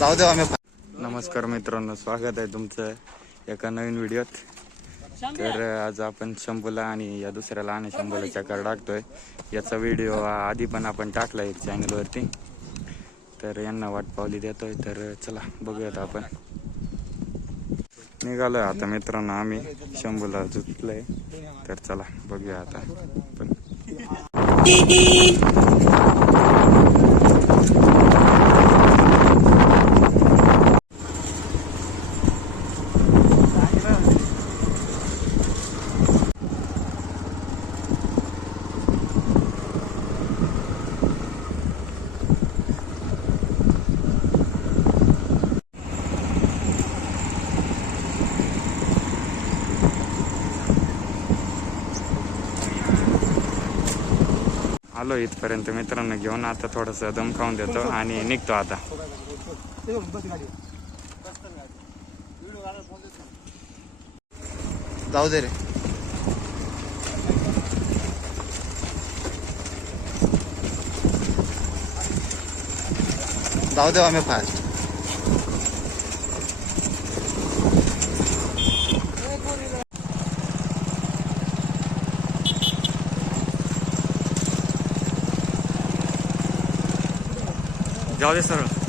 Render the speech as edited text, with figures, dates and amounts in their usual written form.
जाऊ दे आम्ही. नमस्कार मित्रांनो, स्वागत आहे तुमचं एका नवीन व्हिडिओत. तर आज आपण शंभूला आणि या दुसऱ्या लहान शंभूला चक्कर टाकतोय. याचा व्हिडिओ आधी पण आपण टाकला एक चॅनलवरती, तर यांना वाट पावली देतोय. तर चला बघूयात. आपण निघालोय आता मित्रांनो, आम्ही शंभूला जुतलंय. तर चला बघूया आता पण. आलो इथपर्यंत मित्रांनो घेऊन. आता थोडंसं दम खाऊन देतो आणि निघतो आता. जाऊ दे रे. जाऊ दे आम्ही फास्ट. जाऊ दे सरळ.